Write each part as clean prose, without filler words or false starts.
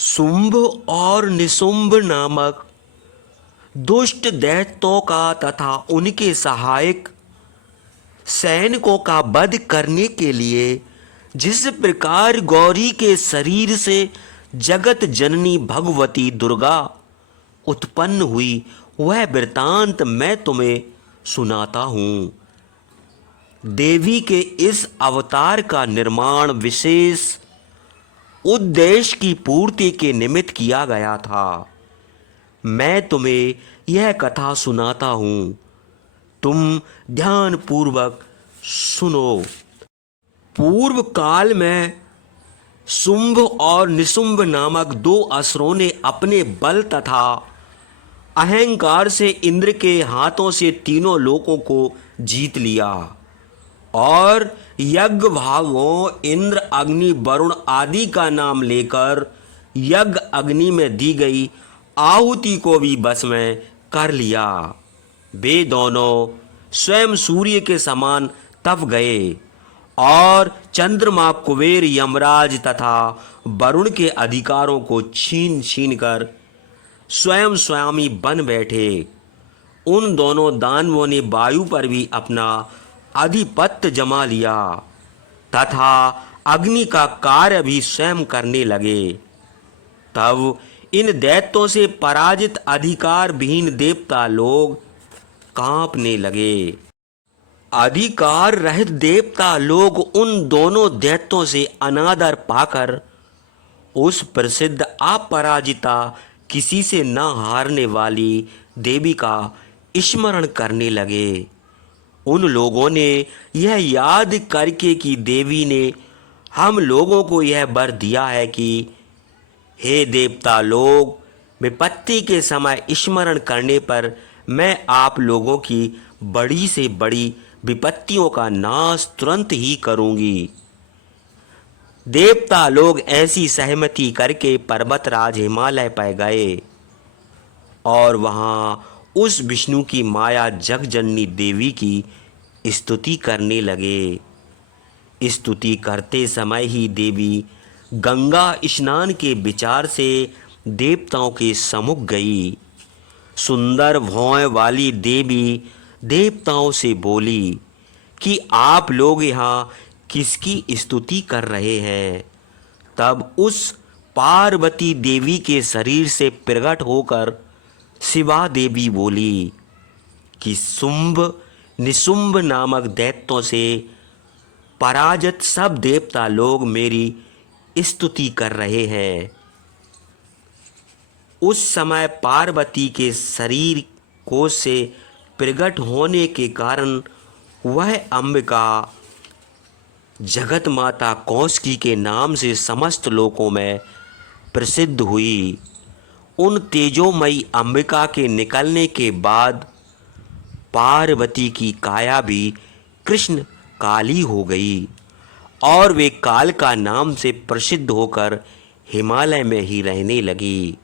शुंभ और निशुंभ नामक दुष्ट दैत्यों का तथा उनके सहायक सैनिकों का वध करने के लिए जिस प्रकार गौरी के शरीर से जगत जननी भगवती दुर्गा उत्पन्न हुई, वह वृतांत मैं तुम्हें सुनाता हूँ। देवी के इस अवतार का निर्माण विशेष उद्देश्य की पूर्ति के निमित्त किया गया था। मैं तुम्हें यह कथा सुनाता हूँ, तुम ध्यान पूर्वक सुनो। पूर्व काल में शुंभ और निशुंभ नामक दो असुरों ने अपने बल तथा अहंकार से इंद्र के हाथों से तीनों लोकों को जीत लिया और यज्ञ भागों इंद्र, अग्नि, वरुण आदि का नाम लेकर यज्ञ अग्नि में दी गई आहुति को भी बस में कर लिया। वे दोनों स्वयं सूर्य के समान तप गए और चंद्रमा, कुबेर, यमराज तथा वरुण के अधिकारों को छीन छीन कर स्वयं स्वामी बन बैठे। उन दोनों दानवों ने वायु पर भी अपना आधिपत्य जमा लिया तथा अग्नि का कार्य भी स्वयं करने लगे। तब इन दैत्यों से पराजित अधिकार विहीन देवता लोग कांपने लगे। अधिकार रहित देवता लोग उन दोनों दैत्यों से अनादर पाकर उस प्रसिद्ध अपराजिता, किसी से न हारने वाली देवी का स्मरण करने लगे। उन लोगों ने यह याद करके कि देवी ने हम लोगों को यह वर दिया है कि हे देवता लोग, विपत्ति के समय स्मरण करने पर मैं आप लोगों की बड़ी से बड़ी विपत्तियों का नाश तुरंत ही करूंगी। देवता लोग ऐसी सहमति करके पर्वतराज हिमालय पर गए और वहां उस विष्णु की माया जगजननी देवी की स्तुति करने लगे। स्तुति करते समय ही देवी गंगा स्नान के विचार से देवताओं के सम्मुख गई। सुंदर भौं वाली देवी देवताओं से बोली कि आप लोग यहाँ किसकी स्तुति कर रहे हैं। तब उस पार्वती देवी के शरीर से प्रकट होकर शिवा देवी बोली कि शुंभ निशुंभ नामक दैत्यों से पराजित सब देवता लोग मेरी स्तुति कर रहे हैं। उस समय पार्वती के शरीर कोश से प्रकट होने के कारण वह अंबिका जगत माता कौशिकी के नाम से समस्त लोकों में प्रसिद्ध हुई। उन तेजोमयी अंबिका के निकलने के बाद पार्वती की काया भी कृष्ण काली हो गई और वे काल का नाम से प्रसिद्ध होकर हिमालय में ही रहने लगी।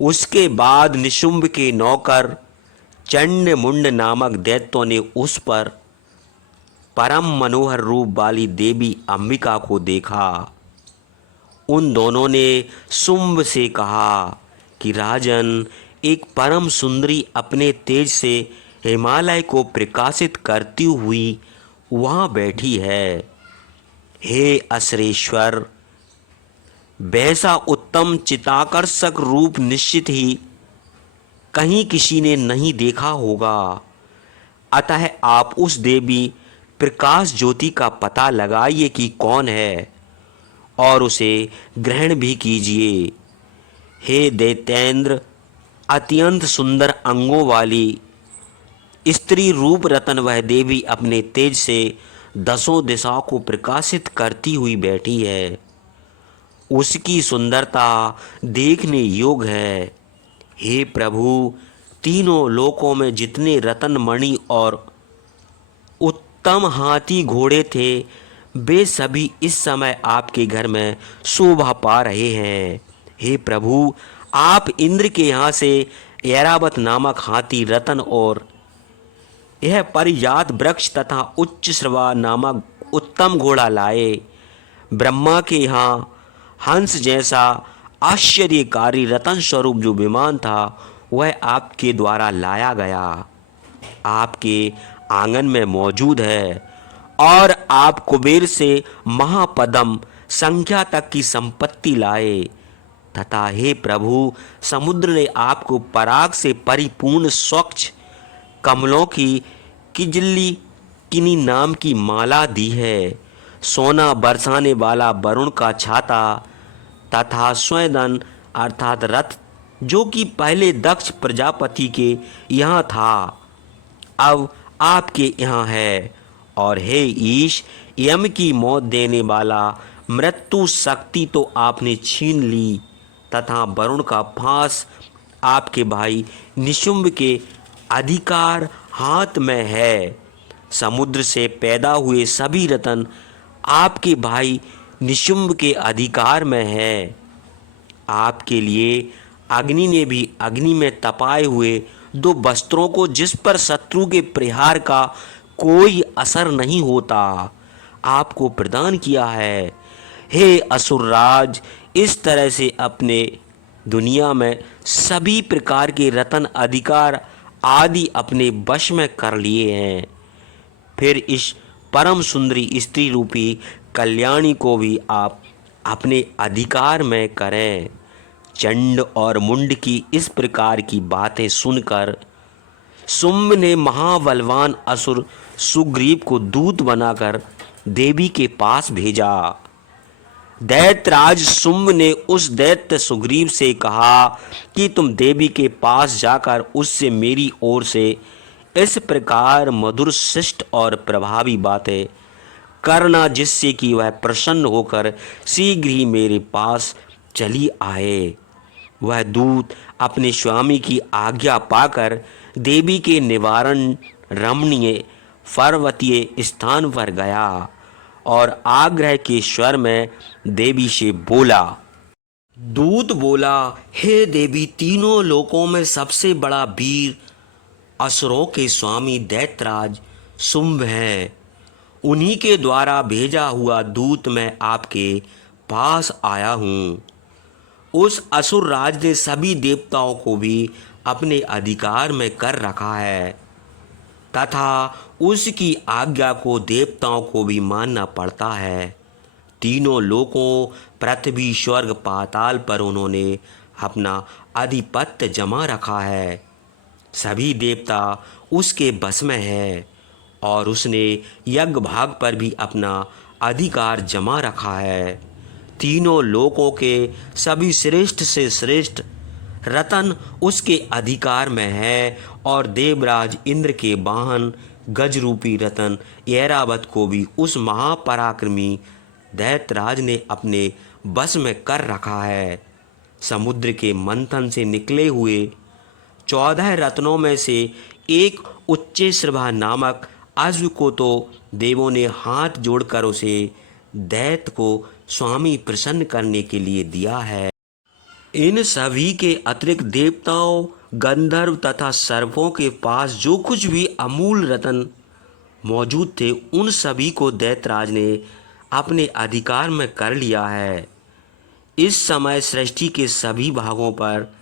उसके बाद निशुंभ के नौकर चंड मुंड नामक दैत्यों ने उस पर परम मनोहर रूप वाली देवी अंबिका को देखा। उन दोनों ने शुंभ से कहा कि राजन, एक परम सुंदरी अपने तेज से हिमालय को प्रकाशित करती हुई वहाँ बैठी है। हे असुरेश्वर, वैसा उत्तम चिताकर्षक रूप निश्चित ही कहीं किसी ने नहीं देखा होगा। अतः आप उस देवी प्रकाश ज्योति का पता लगाइए कि कौन है और उसे ग्रहण भी कीजिए। हे दैत्येंद्र, अत्यंत सुंदर अंगों वाली स्त्री रूप रतन वह देवी अपने तेज से दसों दिशाओं को प्रकाशित करती हुई बैठी है। उसकी सुंदरता देखने योग्य है। हे प्रभु, तीनों लोकों में जितने रतन मणि और उत्तम हाथी घोड़े थे, वे सभी इस समय आपके घर में शोभा पा रहे हैं। हे प्रभु, आप इंद्र के यहाँ से ऐरावत नामक हाथी, रतन और यह परिजात वृक्ष तथा उच्च श्रवा नामक उत्तम घोड़ा लाए। ब्रह्मा के यहाँ हंस जैसा आश्चर्यकारी रतन स्वरूप जो विमान था वह आपके द्वारा लाया गया, आपके आंगन में मौजूद है, और आप कुबेर से महापदम संख्या तक की संपत्ति लाए। तथा हे प्रभु, समुद्र ने आपको पराग से परिपूर्ण स्वच्छ कमलों की किजली किनी नाम की माला दी है। सोना बरसाने वाला वरुण का छाता तथा स्वेदन अर्थात रथ, जो कि पहले दक्ष प्रजापति के यहाँ था, अब आपके यहाँ है। और हे ईश, यम की मौत देने वाला मृत्यु शक्ति तो आपने छीन ली, तथा वरुण का फांस आपके भाई निशुंभ के अधिकार हाथ में है। समुद्र से पैदा हुए सभी रत्न आपके भाई निशुंभ के अधिकार में है। आपके लिए अग्नि ने भी अग्नि में तपाए हुए दो वस्त्रों को, जिस पर शत्रु के प्रहार का कोई असर नहीं होता, आपको प्रदान किया है। हे असुरराज, इस तरह से अपने दुनिया में सभी प्रकार के रत्न अधिकार आदि अपने वश में कर लिए हैं। फिर इस परम सुंदरी स्त्री रूपी कल्याणी को भी आप अपने अधिकार में करें। चंड और मुंड की इस प्रकार की बातें सुनकर शुंभ ने महाबलवान असुर सुग्रीव को दूत बनाकर देवी के पास भेजा। दैत्यराज शुंभ ने उस दैत्य सुग्रीव से कहा कि तुम देवी के पास जाकर उससे मेरी ओर से इस प्रकार मधुर शिष्ट और प्रभावी बातें करना, जिससे कि वह प्रसन्न होकर शीघ्र ही मेरे पास चली आए। वह दूत अपने स्वामी की आज्ञा पाकर देवी के निवारण रमणीय पर्वतीय स्थान पर गया और आग्रह के स्वर में देवी से बोला। दूत बोला, हे देवी, तीनों लोकों में सबसे बड़ा वीर असुरों के स्वामी दैत्यराज शुंभ है। उन्हीं के द्वारा भेजा हुआ दूत मैं आपके पास आया हूँ। उस असुर राज ने सभी देवताओं को भी अपने अधिकार में कर रखा है, तथा उसकी आज्ञा को देवताओं को भी मानना पड़ता है। तीनों लोकों पृथ्वी स्वर्ग पाताल पर उन्होंने अपना आधिपत्य जमा रखा है। सभी देवता उसके बस में है और उसने यज्ञ भाग पर भी अपना अधिकार जमा रखा है। तीनों लोकों के सभी श्रेष्ठ से श्रेष्ठ रतन उसके अधिकार में है और देवराज इंद्र के वाहन गजरूपी रतन ऐरावत को भी उस महापराक्रमी दैत्यराज ने अपने बस में कर रखा है। समुद्र के मंथन से निकले हुए 14 रत्नों में से एक उच्चैश्रवा नामक अश्व को तो देवों ने हाथ जोड़कर उसे दैत्य को स्वामी प्रसन्न करने के लिए दिया है। इन सभी के अतिरिक्त देवताओं, गंधर्व तथा सर्पों के पास जो कुछ भी अमूल रत्न मौजूद थे, उन सभी को दैत्यराज ने अपने अधिकार में कर लिया है। इस समय सृष्टि के सभी भागों पर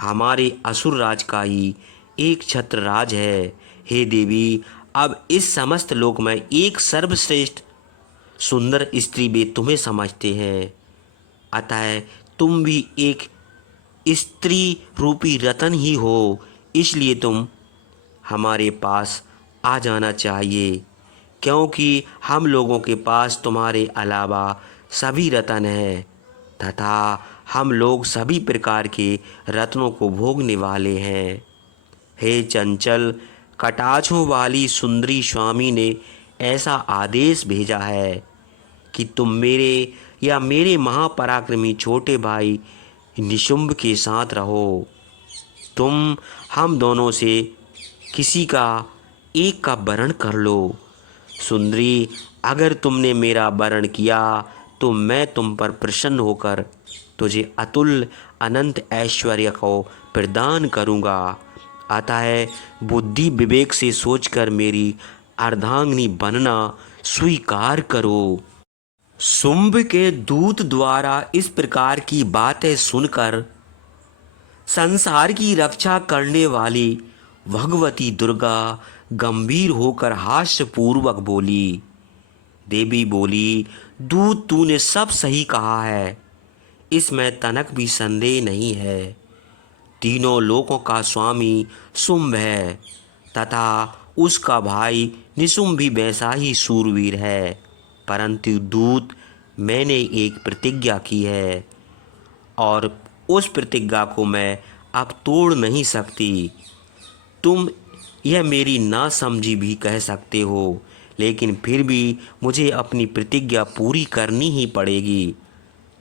हमारे असुर राज का ही एक छत्र राज है। हे देवी, अब इस समस्त लोक में एक सर्वश्रेष्ठ सुंदर स्त्री वे तुम्हें समझते हैं, अतः तुम भी एक स्त्री रूपी रतन ही हो, इसलिए तुम हमारे पास आ जाना चाहिए, क्योंकि हम लोगों के पास तुम्हारे अलावा सभी रतन हैं तथा हम लोग सभी प्रकार के रत्नों को भोगने वाले हैं। हे चंचल कटाक्षों वाली सुंदरी स्वामी ने ऐसा आदेश भेजा है कि तुम मेरे या मेरे महापराक्रमी छोटे भाई निशुंभ के साथ रहो। तुम हम दोनों से किसी का एक का वरण कर लो। सुंदरी, अगर तुमने मेरा वरण किया तो मैं तुम पर प्रसन्न होकर तुझे अतुल अनंत ऐश्वर्य को प्रदान करूँगा। अतः बुद्धि विवेक से सोचकर मेरी अर्धांगिनी बनना स्वीकार करो। शुंभ के दूत द्वारा इस प्रकार की बातें सुनकर संसार की रक्षा करने वाली भगवती दुर्गा गंभीर होकर हास्यपूर्वक बोली। देवी बोली, दूत तूने सब सही कहा है, इसमें तनक भी संदेह नहीं है। तीनों लोकों का स्वामी शुंभ है तथा उसका भाई निशुंभ भी वैसा ही शूरवीर है। परंतु दूत, मैंने एक प्रतिज्ञा की है और उस प्रतिज्ञा को मैं अब तोड़ नहीं सकती। तुम यह मेरी नासमझी भी कह सकते हो, लेकिन फिर भी मुझे अपनी प्रतिज्ञा पूरी करनी ही पड़ेगी।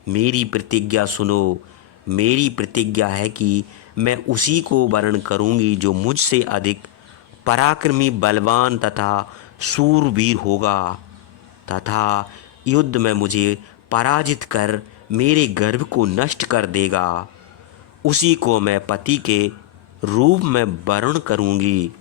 मेरी प्रतिज्ञा सुनो। मेरी प्रतिज्ञा है कि मैं उसी को वरण करूंगी जो मुझसे अधिक पराक्रमी, बलवान तथा शूरवीर होगा तथा युद्ध में मुझे पराजित कर मेरे गर्भ को नष्ट कर देगा। उसी को मैं पति के रूप में वर्ण करूंगी।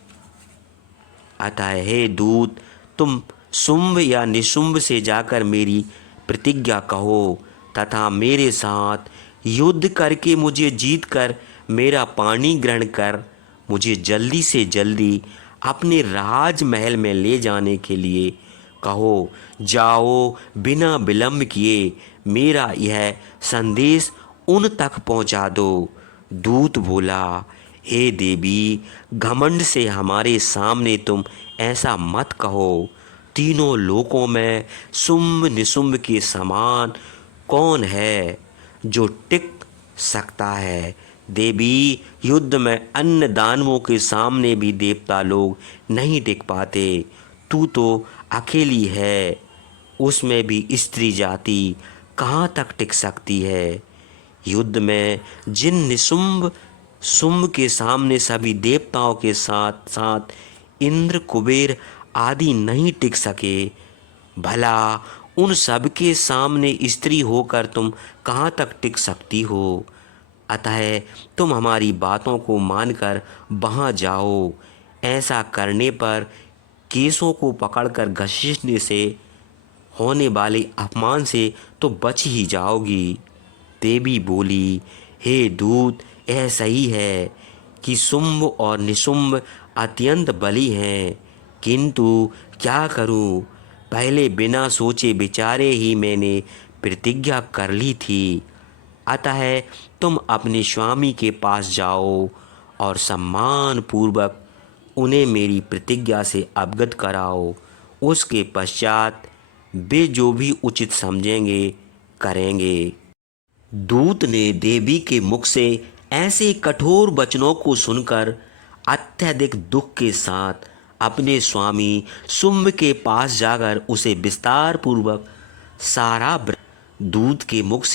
अतः हे दूत, तुम शुंभ या निशुंभ से जाकर मेरी प्रतिज्ञा कहो तथा मेरे साथ युद्ध करके मुझे जीत कर मेरा पानी ग्रहण कर मुझे जल्दी से जल्दी अपने राजमहल में ले जाने के लिए कहो। जाओ, बिना विलंब किए मेरा यह संदेश उन तक पहुंचा दो। दूत बोला, हे देवी, घमंड से हमारे सामने तुम ऐसा मत कहो। तीनों लोकों में शुंभ निशुंभ के समान कौन है जो टिक सकता है। देवी, युद्ध में अन्य दानवों के सामने भी देवता लोग नहीं टिक पाते। तू तो अकेली है, उसमें भी स्त्री जाति कहाँ तक टिक सकती है। युद्ध में जिन निशुंभ शुंभ के सामने सभी देवताओं के साथ साथ इंद्र, कुबेर आदि नहीं टिक सके, भला उन सब के सामने स्त्री होकर तुम कहाँ तक टिक सकती हो। अतः तुम हमारी बातों को मानकर वहाँ जाओ। ऐसा करने पर केसों को पकड़कर घसीटने से होने वाले अपमान से तो बच ही जाओगी। देवी बोली, हे दूत, यह सही है कि शुंभ और निशुंभ अत्यंत बली हैं, किंतु क्या करूं, पहले बिना सोचे विचारे ही मैंने प्रतिज्ञा कर ली थी। अतः तुम अपने स्वामी के पास जाओ और सम्मान पूर्वक उन्हें मेरी प्रतिज्ञा से अवगत कराओ। उसके पश्चात वे जो भी उचित समझेंगे करेंगे। दूत ने देवी के मुख से ऐसे कठोर वचनों को सुनकर अत्यधिक दुख के साथ अपने स्वामी शुंभ के पास जाकर उसे विस्तार पूर्वक सारा दूत के मुख से